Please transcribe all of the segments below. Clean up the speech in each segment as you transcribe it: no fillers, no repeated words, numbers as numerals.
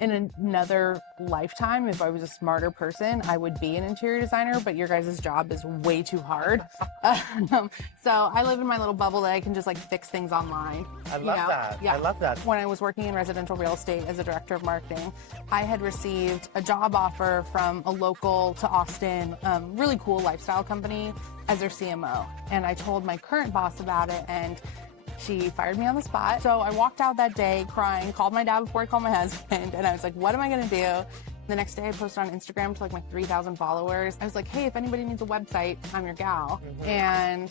in another lifetime, if I was a smarter person, I would be an interior designer, but your guys' job is way too hard. So I live in my little bubble that I can just like fix things online. I love that. Yeah. I love that. When I was working in residential real estate as a director of marketing, I had received a job offer from a local to Austin, really cool lifestyle company as their CMO. And I told my current boss about it, and she fired me on the spot. So I walked out that day crying, called my dad before I called my husband, and I was like, what am I gonna do? The next day I posted on Instagram to like my 3,000 followers. I was like, hey, if anybody needs a website, I'm your gal. And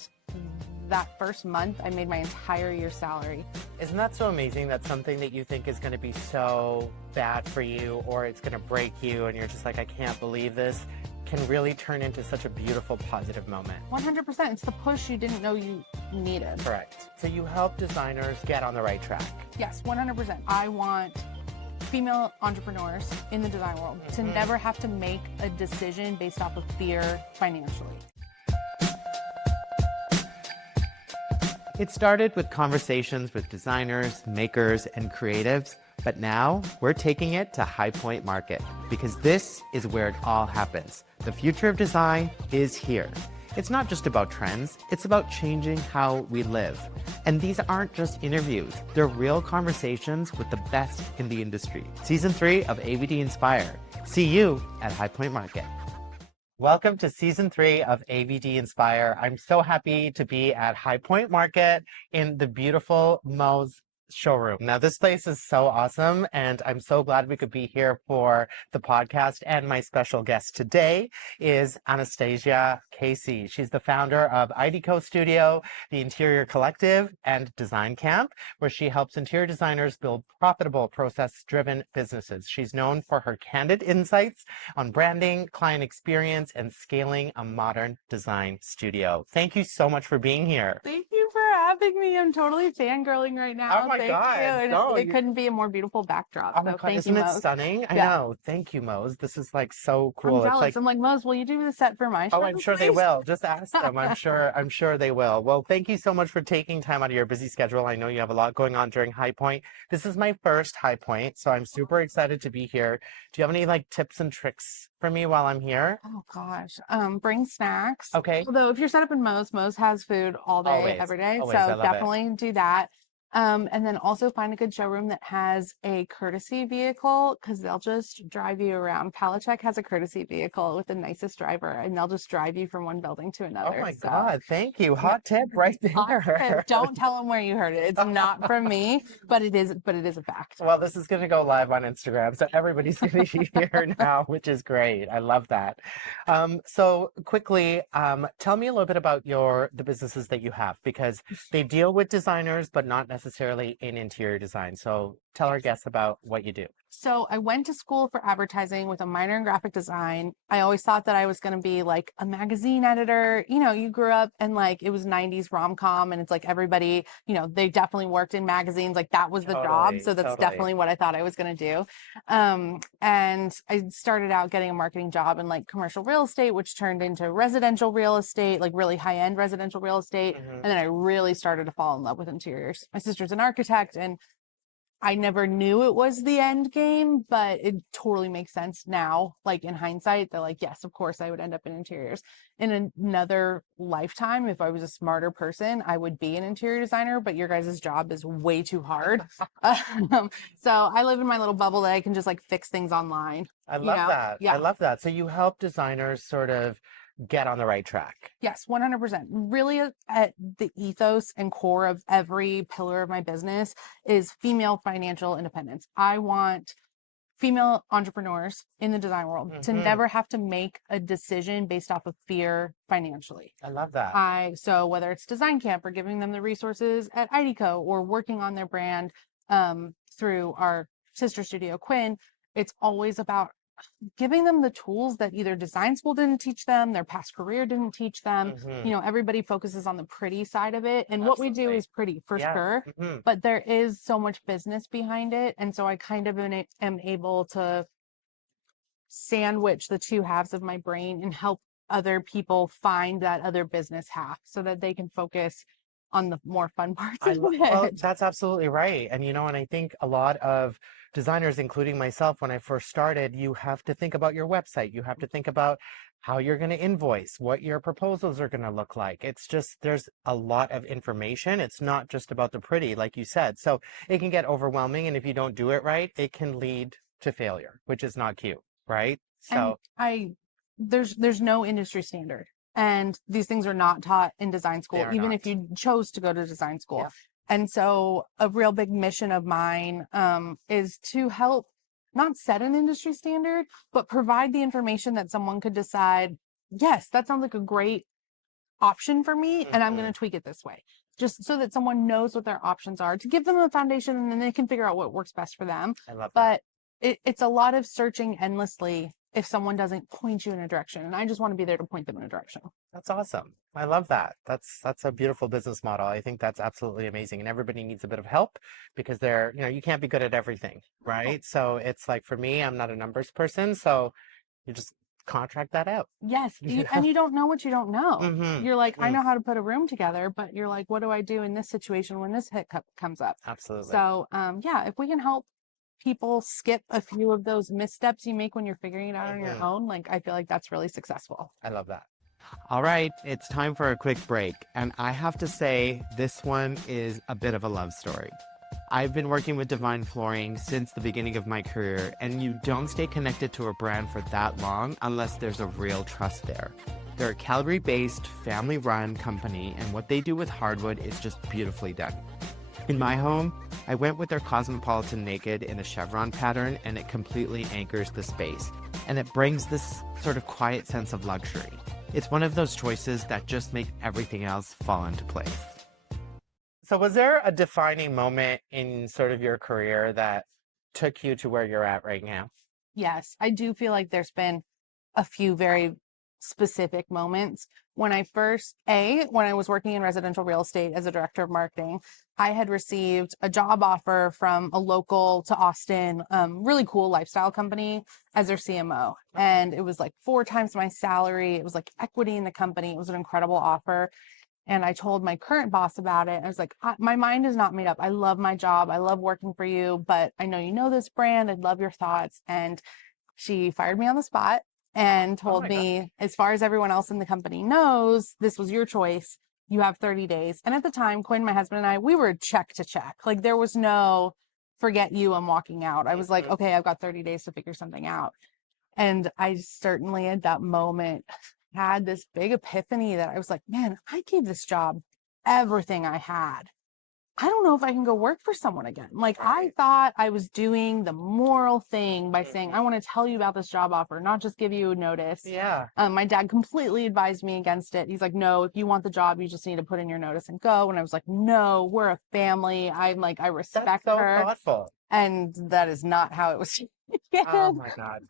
that first month, I made my entire year's salary. Isn't that so amazing that something that you think is going to be so bad for you or it's going to break you and you're just like, I can't believe this, can really turn into such a beautiful, positive moment? 100%. It's the push you didn't know you needed. Correct. So you help designers get on the right track. Yes, 100%. I want female entrepreneurs in the design world to never have to make a decision based off of fear financially. It started with conversations with designers, makers, and creatives, but now we're taking it to High Point Market because this is where it all happens. The future of design is here. It's not just about trends, it's about changing how we live. And these aren't just interviews, they're real conversations with the best in the industry. Season 3 of AVD Inspire. See you at High Point Market. Welcome to Season 3 of AVD Inspire. I'm so happy to be at High Point Market in the beautiful Mo's showroom. Now, this place is so awesome, and I'm so glad we could be here for the podcast. And my special guest today is Anastasia Casey. She's the founder of IDCO Studio, the Interior Collective, and Design Camp, where she helps interior designers build profitable, process-driven businesses. She's known for her candid insights on branding, client experience, and scaling a modern design studio. Thank you so much for being here. Thank you for having me. I'm totally fangirling right now. Oh my Thank God. you. And No, it couldn't be a more beautiful backdrop. Oh my So God, thank isn't you, it Mose. stunning? I Yeah. know. Thank you, Mose. This is like so cool. I'm jealous. It's like, I'm like, Mose, will you do the set for my show? oh, I'm sure they please? will. Just ask them. I'm sure they will. Well, thank you so much for taking time out of your busy schedule. I know you have a lot going on during High Point. This is my first High Point, so I'm super excited to be here. Do you have any like tips and tricks for me while I'm here? Oh gosh. Bring snacks. Okay. Although if you're set up in Mose has food all day, Always. every day. Always. I So love it. definitely do that. And then also find a good showroom that has a courtesy vehicle because they'll just drive you around. Palachek has a courtesy vehicle with the nicest driver, and they'll just drive you from one building to another. Oh my So, God. Thank you. Hot tip right hot there. tip. Don't tell them where you heard it. It's not from me, but it is a fact. Well, this is going to go live on Instagram, so everybody's going to hear now, which is great. I love that. So quickly, tell me a little bit about the businesses that you have, because they deal with designers, but not necessarily in interior design. So tell our guests about what you do. So I went to school for advertising with a minor in graphic design. I always thought that I was going to be like a magazine editor. You know, you grew up and like it was 90s rom-com and it's like everybody, you know, they definitely worked in magazines. Like that was the job. So that's definitely what I thought I was going to do. And I started out getting a marketing job in like commercial real estate, which turned into residential real estate, like really high-end residential real estate. And then I really started to fall in love with interiors. My sister's an architect, and I never knew it was the end game, but it totally makes sense now. Like in hindsight, they're like, yes, of course I would end up in interiors. In another lifetime, if I was a smarter person, I would be an interior designer, but your guys' job is way too hard. So I live in my little bubble that I can just like fix things online. I love that. Yeah. I love that. So you help designers sort of get on the right track. Yes, 100%. Really at the ethos and core of every pillar of my business is female financial independence. I want female entrepreneurs in the design world to never have to make a decision based off of fear financially. I love that. So whether it's Design Camp or giving them the resources at IDCO or working on their brand through our sister studio, Kwin, it's always about giving them the tools that either design school didn't teach them, their past career didn't teach them. You know, everybody focuses on the pretty side of it. And what we do is pretty for sure, but there is so much business behind it. And so I kind of am able to sandwich the two halves of my brain and help other people find that other business half so that they can focus on the more fun parts of it. Well, that's absolutely right. And, you know, and I think a lot of designers, including myself, when I first started, you have to think about your website. You have to think about how you're going to invoice, what your proposals are going to look like. It's just, there's a lot of information. It's not just about the pretty, like you said. So it can get overwhelming. And if you don't do it right, it can lead to failure, which is not cute, right? And So there's no industry standard. And these things are not taught in design they school, are even not. if you chose to go to design school. Yeah. And so a real big mission of mine is to help not set an industry standard, but provide the information that someone could decide, yes, that sounds like a great option for me, and I'm going to tweak it this way. Just so that someone knows what their options are, to give them a foundation, and then they can figure out what works best for them. I love But that. it's a lot of searching endlessly if someone doesn't point you in a direction. And I just want to be there to point them in a direction. That's awesome. I love that. That's a beautiful business model. I think that's absolutely amazing. And everybody needs a bit of help because they're, you can't be good at everything, right? So it's like, for me, I'm not a numbers person, so you just contract that out. Yes. You And know? you don't know what you don't know. Mhm, You're like, I mhm. know how to put a room together, but you're like, what do I do in this situation when this hiccup comes up? Absolutely. So, yeah, if we can help people skip a few of those missteps you make when you're figuring it out on your own, like, I feel like that's really successful. I love that. All right, it's time for a quick break. And I have to say, this one is a bit of a love story. I've been working with Divine Flooring since the beginning of my career, and you don't stay connected to a brand for that long unless there's a real trust there. They're a Calgary-based, family-run company, and what they do with hardwood is just beautifully done. In my home, I went with their Cosmopolitan Naked in a chevron pattern, and it completely anchors the space. And it brings this sort of quiet sense of luxury. It's one of those choices that just make everything else fall into place. So was there a defining moment in sort of your career that took you to where you're at right now? Yes, I do feel like there's been a few very specific moments. When I was working in residential real estate as a director of marketing, I had received a job offer from a local to Austin, really cool lifestyle company as their CMO. And it was like 4 times my salary. It was like equity in the company. It was an incredible offer. And I told my current boss about it. I was like, my mind is not made up. I love my job. I love working for you, but I know you know this brand. I'd love your thoughts. And she fired me on the spot and told me, as far as everyone else in the company knows, this was your choice. You have 30 days. And at the time, Kwin, my husband, and I, we were check to check. Like, there was no forget you, I'm walking out. I was like, okay, I've got 30 days to figure something out. And I certainly at that moment had this big epiphany that I was like, man, I gave this job everything I had. I don't know if I can go work for someone again. Like, I thought I was doing the moral thing by saying, I want to tell you about this job offer, not just give you a notice. Yeah. My dad completely advised me against it. He's like, no, if you want the job, you just need to put in your notice and go. And I was like, no, we're a family. I'm like, I respect That's so her. thoughtful. And that is not how it was. Oh my God.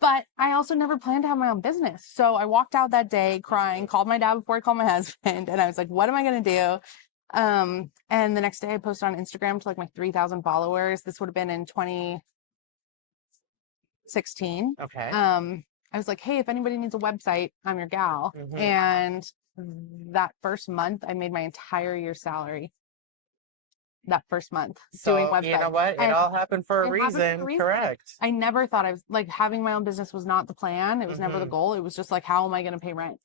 But I also never planned to have my own business. So I walked out that day crying, called my dad before I called my husband. And I was like, what am I going to do? And the next day I posted on Instagram to like my 3,000 followers. This would have been in 2016. Okay. I was like, hey, if anybody needs a website, I'm your gal. And that first month I made my entire year's salary. That first month doing websites. You know what? It all happened for a reason. Correct. I never thought I was like, having my own business was not the plan. It was never the goal. It was just like, how am I going to pay rent?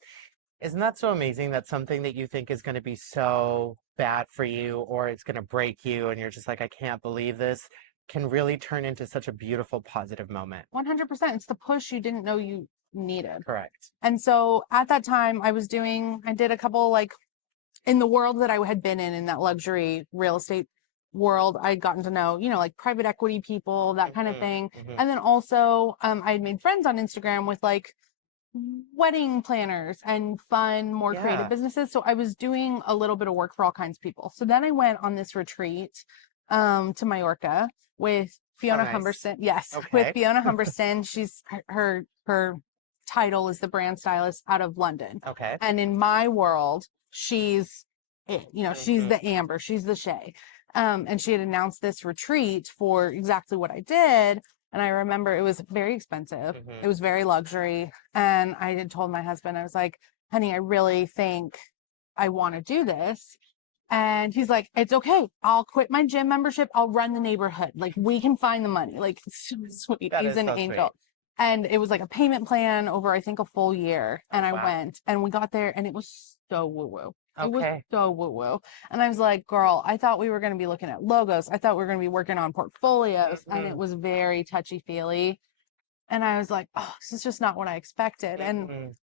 Isn't that so amazing that something that you think is going to be so bad for you or it's going to break you and you're just like, I can't believe this, can really turn into such a beautiful, positive moment? 100%. It's the push you didn't know you needed. Correct. And so at that time I did a couple, like, in the world that I had been in that luxury real estate world, I'd gotten to know, like private equity people, that kind of thing. And then also I had made friends on Instagram with like wedding planners and fun, more creative businesses. So I was doing a little bit of work for all kinds of people. So then I went on this retreat to Mallorca with Fiona Humberston. Yes, with Fiona Humberston. She's her title is the brand stylist out of London. Okay. And in my world, she's it. She's the Amber, she's the Shay. And she had announced this retreat for exactly what I did. And I remember it was very expensive. It was very luxury. And I had told my husband, I was like, honey, I really think I want to do this. And he's like, it's okay. I'll quit my gym membership. I'll run the neighborhood. Like, we can find the money. Like, so sweet. That He's is an so angel. sweet. And it was like a payment plan over, I think, a full year. And I Wow. went and we got there and it was so woo-woo. It was Okay. so woo-woo. And I was like, girl, I thought we were going to be looking at logos. I thought we were going to be working on portfolios. And it was very touchy-feely. And I was like, oh, this is just not what I expected. And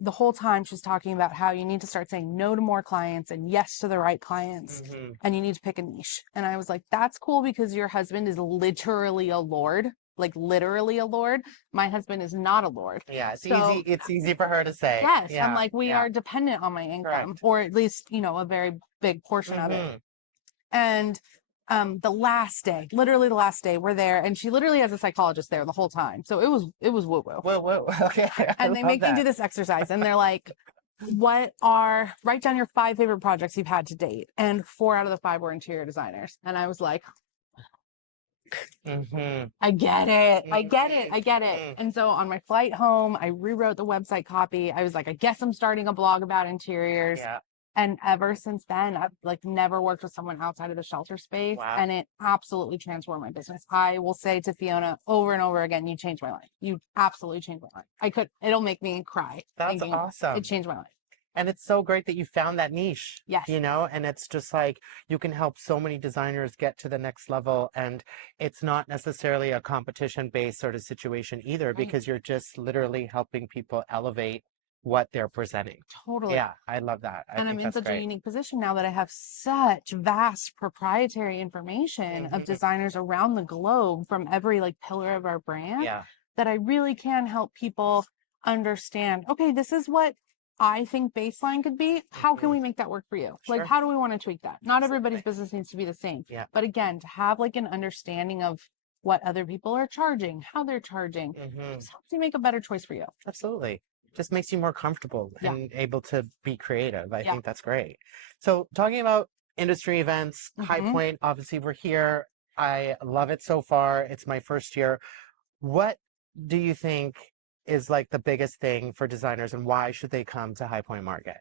the whole time she's talking about how you need to start saying no to more clients and yes to the right clients. And you need to pick a niche. And I was like, that's cool because your husband is literally a lord, like literally a lord. My husband is not a lord. Yeah, it's So, easy. It's easy for her to say. yes, Yeah, I'm like, we yeah. are dependent on my income, Correct. or at least, a very big portion of it. And the last day, literally the last day, we're there, and she literally has a psychologist there the whole time. So it was woo woo. Whoa, whoa. Okay. And they make me do this exercise, and they're like, write down your 5 favorite projects you've had to date. And 4 out of the 5 were interior designers. And I was like, I get it. I get it. I get it. And so on my flight home, I rewrote the website copy. I was like, I guess I'm starting a blog about interiors. Yeah. And ever since then, I've like never worked with someone outside of the shelter space. Wow. And it absolutely transformed my business. I will say to Fiona over and over again, you changed my life. You absolutely changed my life. It'll make me cry. That's awesome. It changed my life. And it's so great that you found that niche. Yes. And it's just like you can help so many designers get to the next level. And it's not necessarily a competition based sort of situation either, because you're just literally helping people elevate what they're presenting. Totally. Yeah, I love that. And I'm in such a unique position now that I have such vast proprietary information of designers around the globe from every like pillar of our brand that I really can help people understand, okay, this is what I think baseline could be. How can we make that work for you? Sure. Like, how do we want to tweak that? Not everybody's business needs to be the same. Yeah. But again, to have like an understanding of what other people are charging, how they're charging, just helps you make a better choice for you. Absolutely. Just makes you more comfortable and able to be creative. I think that's great. So talking about industry events, High Point, obviously we're here. I love it so far. It's my first year. What do you think is like the biggest thing for designers and why should they come to High Point Market?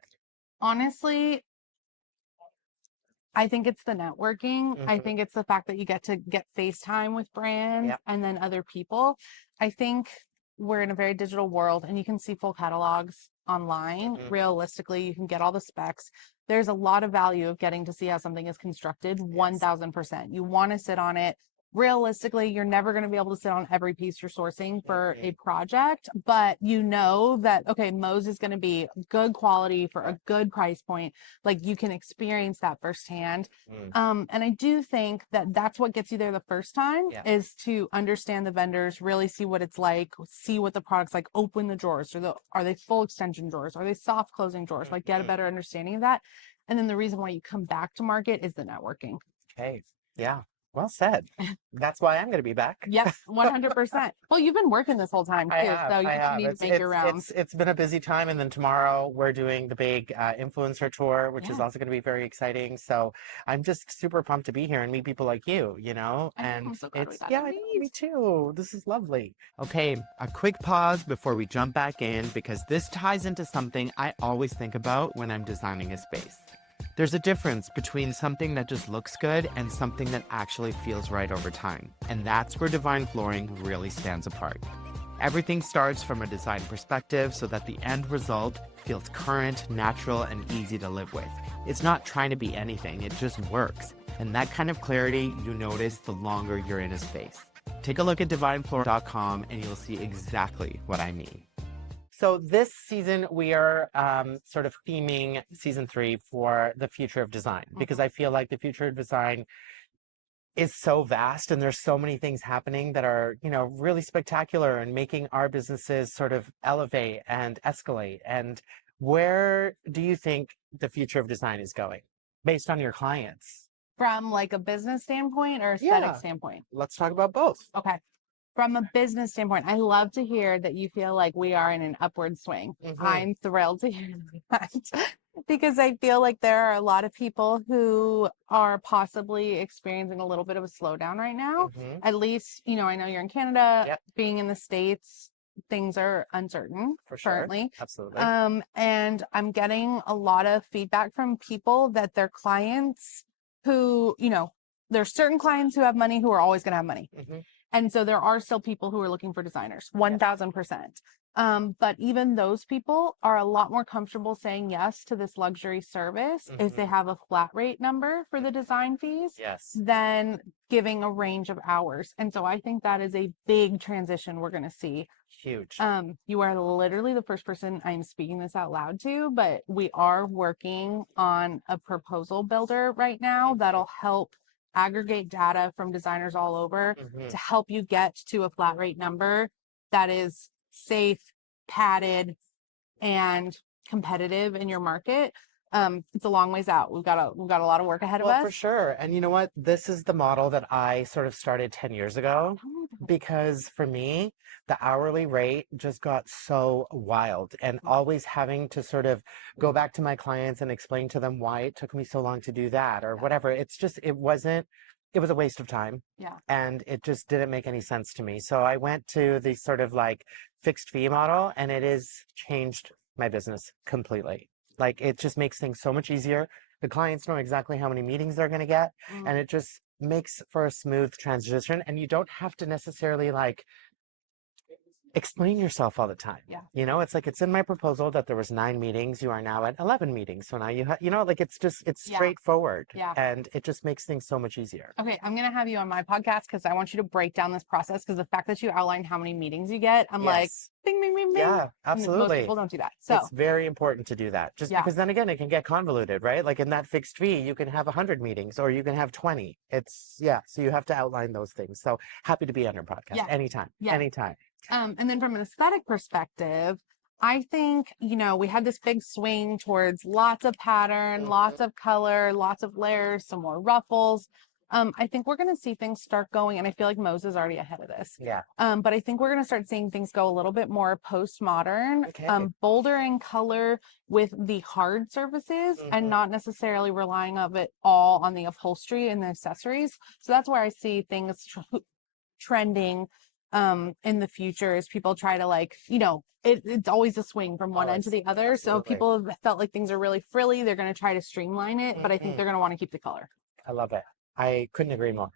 Honestly, I think it's the networking. I think it's the fact that you get to get FaceTime with brands and then other people. I think we're in a very digital world and you can see full catalogs online. Realistically, you can get all the specs. There's a lot of value of getting to see how something is constructed. 1000%. You want to sit on it. Realistically, you're never going to be able to sit on every piece you're sourcing for a project, but you know that, okay, Mo's is going to be good quality for a good price point. Like you can experience that firsthand. And I do think that that's what gets you there the first time is to understand the vendors, really see what it's like, see what the product's like, open the drawers. Are they full extension drawers? Are they soft closing drawers? Like get a better understanding of that. And then the reason why you come back to market is the networking. Okay. Yeah. Well said. That's why I'm going to be back. Yep, 100%. Well, you've been working this whole time too, so you need to make your rounds. It's been a busy time, and then tomorrow we're doing the big influencer tour, which is also going to be very exciting. So I'm just super pumped to be here and meet people like you. I'm so glad we got to meet. Me too. This is lovely. Okay, a quick pause before we jump back in because this ties into something I always think about when I'm designing a space. There's a difference between something that just looks good and something that actually feels right over time. And that's where Divine Flooring really stands apart. Everything starts from a design perspective so that the end result feels current, natural, and easy to live with. It's not trying to be anything, it just works. And that kind of clarity you notice the longer you're in a space. Take a look at divinefloor.com and you'll see exactly what I mean. So this season, we are sort of theming season 3 for the future of design, because I feel like the future of design is so vast and there's so many things happening that are, really spectacular and making our businesses sort of elevate and escalate. And where do you think the future of design is going based on your clients? From like a business standpoint or aesthetic standpoint? Let's talk about both. Okay. From a business standpoint, I love to hear that you feel like we are in an upward swing. I'm thrilled to hear that because I feel like there are a lot of people who are possibly experiencing a little bit of a slowdown right now. At least, I know you're in Canada, being in the States, things are uncertain For sure. currently. Absolutely. And I'm getting a lot of feedback from people that their clients who, there's certain clients who have money who are always going to have money. And so there are still people who are looking for designers, 1000%. But even those people are a lot more comfortable saying yes to this luxury service if they have a flat rate number for the design fees than giving a range of hours. And so I think that is a big transition we're going to see. Huge. You are literally the first person I'm speaking this out loud to, but we are working on a proposal builder right now that'll help aggregate data from designers all over to help you get to a flat rate number that is safe, padded, and competitive in your market. It's a long ways out. We've got a lot of work ahead of us. For sure. And you know what? This is the model that I sort of started 10 years ago, because for me, the hourly rate just got so wild, and always having to sort of go back to my clients and explain to them why it took me so long to do that or whatever. It was a waste of time. Yeah. And it just didn't make any sense to me. So I went to the sort of like fixed fee model, and it has changed my business completely. Like, it just makes things so much easier. The clients know exactly how many meetings they're going to get, and it just makes for a smooth transition. And you don't have to necessarily like explain yourself all the time. Yeah. It's like, it's in my proposal that there was 9 meetings. You are now at 11 meetings. So now you have, like, it's straightforward. Yeah. And it just makes things so much easier. Okay. I'm going to have you on my podcast because I want you to break down this process, because the fact that you outlined how many meetings you get, I'm like, bing, bing, bing, bing. Yeah, absolutely. Most people don't do that. So it's very important to do that, just because then again, it can get convoluted, right? Like in that fixed fee, you can have 100 meetings or you can have 20. So you have to outline those things. So happy to be on your podcast anytime. And then from an aesthetic perspective, I think, we had this big swing towards lots of pattern, lots of color, lots of layers, some more ruffles. I think we're going to see things start going, and I feel like Mose is already ahead of this. Yeah. But I think we're going to start seeing things go a little bit more postmodern, bolder in color with the hard surfaces and not necessarily relying of it all on the upholstery and the accessories. So that's where I see things trending in the future, as people try to it's always a swing from one end to the other. Absolutely. So people have felt like things are really frilly. They're going to try to streamline it, but I think they're going to want to keep the color. I love it. I couldn't agree more.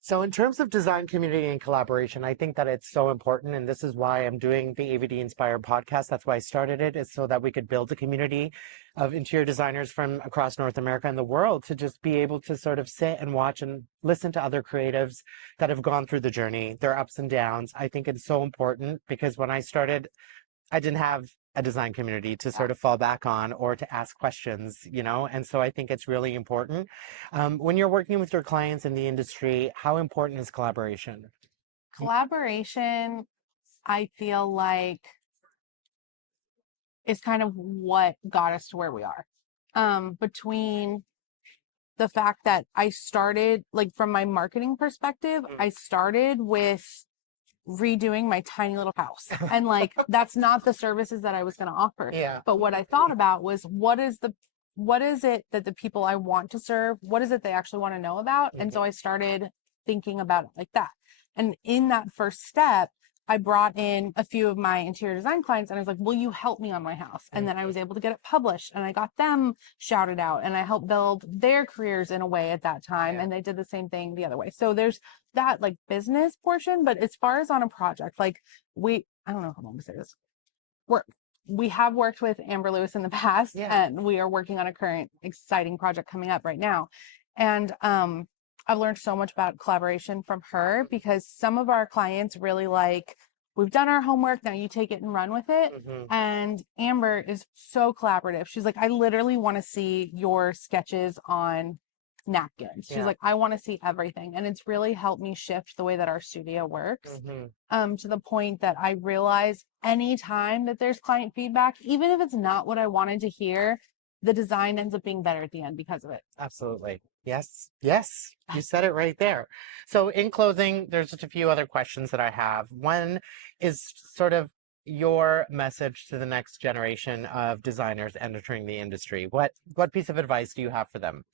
So in terms of design community and collaboration, I think that it's so important. And this is why I'm doing the AVD Inspire podcast. That's why I started it, is so that we could build a community of interior designers from across North America and the world to just be able to sort of sit and watch and listen to other creatives that have gone through the journey, their ups and downs. I think it's so important, because when I started, I didn't have a design community to sort of fall back on or to ask questions, and so I think it's really important. When you're working with your clients in the industry, how important is collaboration? Collaboration, I feel like, is kind of what got us to where we are. Between the fact that I started, like, from my marketing perspective, I started with redoing my tiny little house, and like that's not the services that I was going to offer. But what I thought about was, what is it that the people I want to serve, what is it they actually want to know about? And so I started thinking about it like that. And in that first step, I brought in a few of my interior design clients, and I was like, will you help me on my house? And then I was able to get it published, and I got them shouted out, and I helped build their careers in a way at that time. And they did the same thing the other way. So there's that like business portion, but as far as on a project, like I don't know how long to say this. We have worked with Amber Lewis in the past, and we are working on a current exciting project coming up right now. And, I've learned so much about collaboration from her, because some of our clients really we've done our homework, now you take it and run with it. And Amber is so collaborative. She's like, I literally want to see your sketches on napkins. She's like, I want to see everything. And it's really helped me shift the way that our studio works, to the point that I realize anytime that there's client feedback, even if it's not what I wanted to hear, the design ends up being better at the end because of it. Absolutely. Yes. You said it right there. So in closing, there's just a few other questions that I have. One is sort of your message to the next generation of designers entering the industry. What piece of advice do you have for them?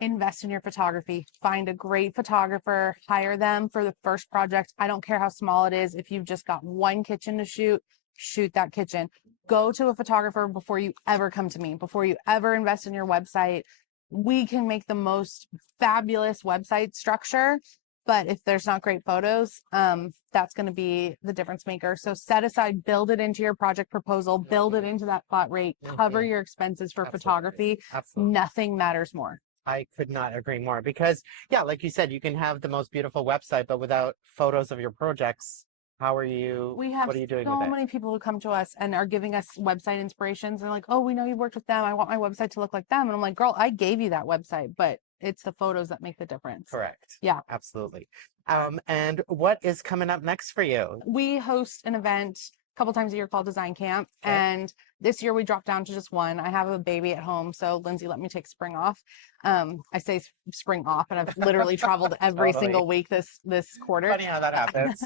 invest in your photography. Find a great photographer, hire them for the first project. I don't care how small it is. If you've just got one kitchen to shoot, shoot that kitchen. Go to a photographer before you ever come to me, before you ever invest in your website. We can make the most fabulous website structure, but if there's not great photos, that's going to be the difference maker. So set aside, build it into your project proposal, build it into that flat rate, cover your expenses for photography. Absolutely. Nothing matters more. I could not agree more because, yeah, like you said, you can have the most beautiful website, but without photos of your projects, how are you, We have what are you doing so with it? many people who come to us and are giving us website inspirations. They're like, oh, we know you worked with them. I want my website to look like them. And I'm like, girl, I gave you that website, but it's the photos that make the difference. Correct. Yeah. Absolutely. And what is coming up next for you? We host an event a couple times a year called Design Camp. Okay. And this year we dropped down to just one. I have a baby at home, so Lindsay let me take spring off. I say spring off, and I've literally traveled every single week this quarter. Funny how that happens.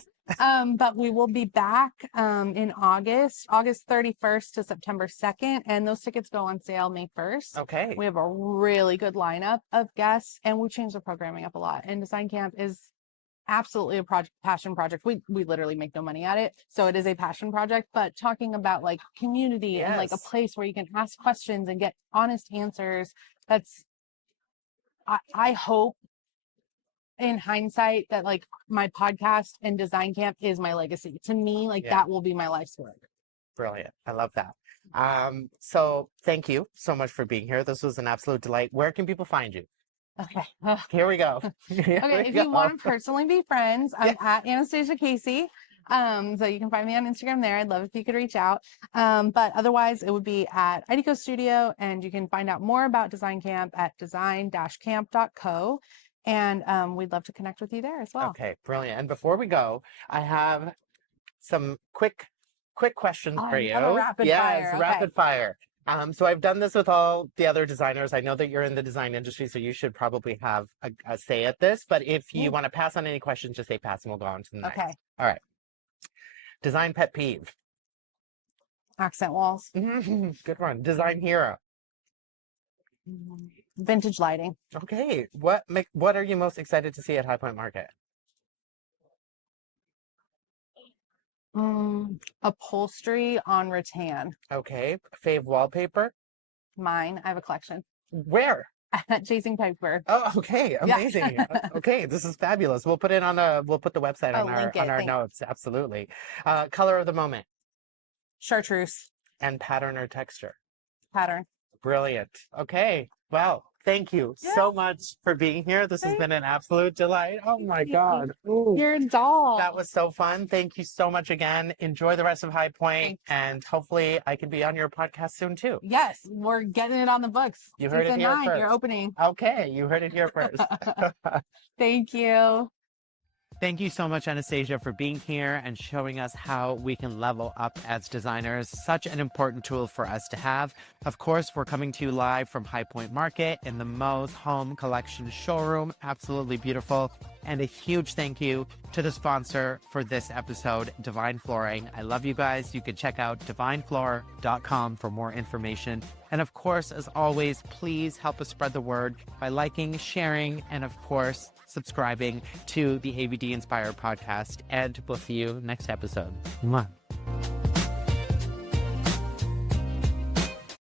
But we will be back in August 31st to September 2nd, and those tickets go on sale May 1st. Okay. We have a really good lineup of guests, and we've changed the programming up a lot. And Design Camp is absolutely a passion project. We literally make no money at it, so it is a passion project, but talking about like community and like a place where you can ask questions and get honest answers. That's I hope in hindsight that like my podcast and Design Camp is my legacy. To me, like that will be my life's work. Brilliant. I love that. So thank you so much for being here. This was an absolute delight. Where can people find you? Okay. Here we go. Okay, if you want to personally be friends, I'm at Anastasia Casey. So you can find me on Instagram there. I'd love if you could reach out. But otherwise, it would be at IDCO Studio, and you can find out more about Design Camp at design-camp.co. And we'd love to connect with you there as well. Okay, brilliant. And before we go, I have some quick questions for you. Rapid fire. Okay. Rapid fire. So I've done this with all the other designers. I know that you're in the design industry, so you should probably have a say at this. But if you want to pass on any questions, just say pass and we'll go on to the next. Okay. All right. Design pet peeve. Accent walls. Good one. Design hero. Vintage lighting. Okay. What are you most excited to see at High Point Market? Upholstery on rattan. Okay. Fave wallpaper. Mine. I have a collection. Where? At Chasing Piper. Oh, okay. Amazing. Okay, this is fabulous. We'll put the website on our notes. Absolutely. Color of the moment. Chartreuse. And pattern or texture. Pattern. Brilliant. Okay. Well, thank you so much for being here. This has been an absolute delight. Oh my God. Ooh. You're a doll. That was so fun. Thank you so much again. Enjoy the rest of High Point, and hopefully I can be on your podcast soon too. Yes, we're getting it on the books. You heard it here first. You're opening. Okay, you heard it here first. Thank you. Thank you so much, Anastasia, for being here and showing us how we can level up as designers. Such an important tool for us to have. Of course, we're coming to you live from High Point Market in the Mo's Home Collection showroom. Absolutely beautiful. And a huge thank you to the sponsor for this episode, Divine Flooring. I love you guys. You can check out divinefloor.com for more information. And of course, as always, please help us spread the word by liking, sharing, and of course, subscribing to the AVD Inspire podcast. And we'll see you next episode. Mwah.